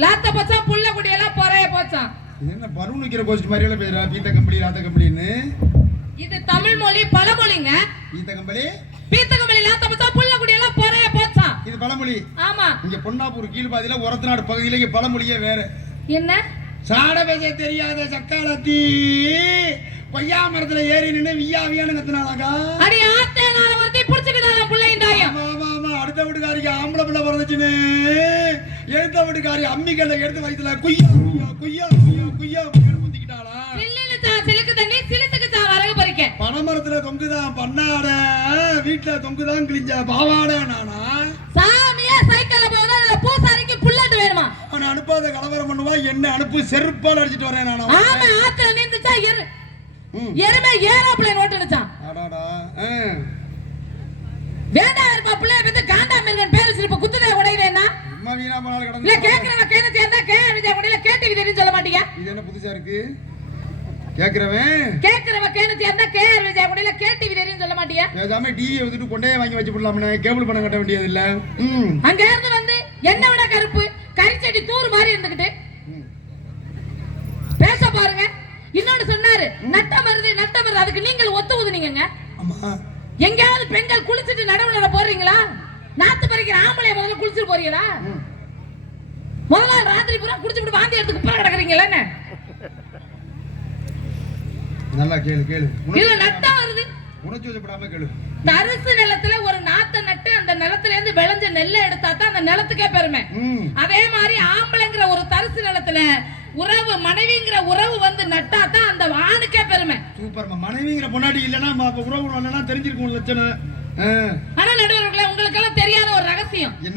லாத்த போச்சா புள்ள குடியெல்லாம் பொறைய போச்சான். என்ன பலூன் விக்கிற கோஸ்ட் மாதிரி எல்லாம் பேரா பீத்த கம்பளி லாத்த கம்பளின்னு. இது தமிழ் மொழி பழமொழிங்க. பீத்த கம்பளி பீத்த கம்பளி லாத்த போச்சா புள்ள குடியெல்லாம் பொறைய போச்சான். இது பழமொழி. ஆமா. இங்க பொன்னாப்பூர் கீழ்பாதியில ஒரத்தநாடு பகுதியில இங்க பழமொழியே வேற. என்ன? சாட பேச தெரியாத சக்காலத்தி கொய்யா மரத்துல ஏறி நின்னு வியாவியான்னு கத்துனாலாக்கா. அடி ஆத்தேனால ஒருத்தி புடிச்சுக்கிட்டாங்க புள்ளைண்டாயம். ஆமா ஆமா, அடுத்த வீட்டுக்காரிக்கு ஆம்பளை பிள்ளை பிறந்துச்சுன்னு எழுத்த வீட்டுக்காரி அம்மிக்கல்ல எடுத்து வயித்துல குய்யா குய்யா குய்யா குய்யா குய்யா குத்திக்கிட்டாளா. சிலுக்கு தண்ணி சிலுத்துக்குச்சா வரகு பறிக்க. பனைமரத்துல தொங்குதான் பண்ணாட, வீட்டுல தொங்குதான் கிழிஞ்ச பாவாட. நானா சாமியா சைக்கிள்ல போனா அதுல பூசாரிக்கு புல்லட் வேணுமா? அவன் அனுப்பாத கலவரம் பண்ணுவா, என்ன அனுப்பு செருப்பால் அடிச்சிட்டு வரேன் நானா. ஆமா, ஆத்துல நீந்துச்சா எருமை ஏரோப்ளேன் ஓட்டுனுச்சான். அடாடா. வேண்டா இருப்பா பிள்ளைய வந்து காண்டா மிருகன் பேரு சிரிப்பு குத்துதே உடையிலேன்னா அம்மா வீணா போனால கடந்து. இல்ல கேக்குறவன் கேன சேர்ந்தா விஜய் முடியல கேட்டி விஜய்னு சொல்ல மாட்டீங்க. இது என்ன புதுசா இருக்கு? கேக்குறவன் கேன சேர்ந்தா விஜய் முடியல கேட்டி விஜய்னு சொல்ல மாட்டீங்க. பேசாம டிவி வந்துட்டு கொண்டே வாங்கி வச்சு போடலாம்னா கேபிள் பண்ண கட்ட வேண்டியது இல்ல. அங்க இருந்து வந்து என்ன விட கருப்பு கரிச்செடி தூர் மாதிரி இருந்துகிட்டு பேச பாருங்க. இன்னொன்னு சொன்னாரு, நட்ட வருது அதுக்கு நீங்கள் ஒத்து ஊதுனீங்க. ஆமா. எங்கயாவது பெண்கள் குளிச்சிட்டு நடுவுல போறீங்களா? நாத்து பறிக்கிற ஆம்பளை முதல்ல குளிச்சிட்டு போறீங்களா? முதல் நாள் ராத்திரி பூரா குடிச்சுட்டு வாந்தி எடுத்து குப்பை கிடக்குறீங்களா? என்ன நல்லா கேளு கேளு. இதுல நட்டா வருது. உணர்ச்சி வசப்படாம கேளு. தரிசு நிலத்துல ஒரு நாத்தை நட்டு அந்த நிலத்துல இருந்து விளைஞ்ச நெல்லை எடுத்தா தான் அந்த நிலத்துக்கே பெருமை. அதே மாதிரி ஆம்பளைங்கிற ஒரு தரிசு நிலத்துல உறவு மனைவிங்கிற உறவு வந்து நட்டா தான் அந்த ஆணுக்கே பெருமை. சூப்பர். மனைவிங்கிற பொண்டாட்டி இல்லன்னா உறவு இல்லன்னா தெரிஞ்சிருக்கும் லட்சணம். ஆனா நடுவர்களே, உங்களுக்கு எல்லாம் தெரியாத ஒரு ரகசியம்.